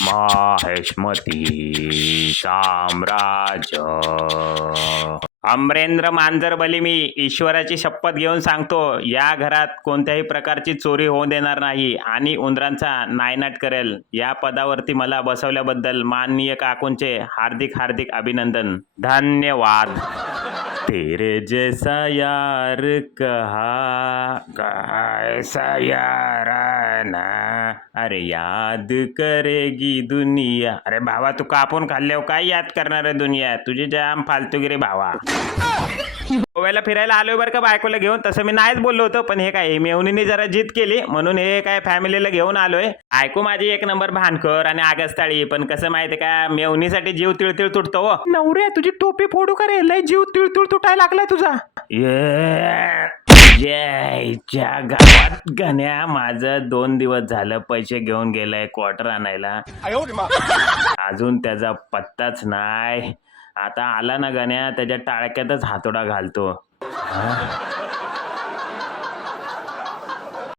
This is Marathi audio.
माहेशमती साम्राज्य. अमरेंद्र मांजरबली मी ईश्वराची शपथ घेऊन सांगतो, या घरात कोणत्याही प्रकारची चोरी होऊ देणार नाही आणि उंदरांचा नायनाट करेल. या पदावरती मला बसवल्याबद्दल माननीय काकूंचे हार्दिक हार्दिक अभिनंदन. धन्यवाद. तेरे जैसा यार कहा कैसा यार ना, अरे याद करेगी दुनिया. अरे भावा, तू कापून खाल्ल्यावर काय याद करणार आहे दुनिया? तुझी जाम फालतूगिरी भावा. गोव्याला फिरायला आलोय बरं का बायकोला घेऊन. तसं मी नाहीच बोललो होतो, पण हे काय मेवणीने जरा जिद केली म्हणून हे काय फॅमिलीला घेऊन आलोय. ऐकू माझी एक नंबर भानकर आणि आगस्ताळी, पण कसं माहिती का, मेवणीसाठी जीव तिळतिळ तुटतो. नवरे तुझी टोपी फोडू का रे? लय जीव तिळतिळ तुटायला लागलाय तुझा. जयच्या गावात गण्या माझं 2 दिवस झालं पैसे घेऊन गेलाय क्वार्टर आणायला. अजून त्याचा पत्ताच नाही. आता आला ना गण्या, त्याच्या टाळक्यातच हातोडा घालतो.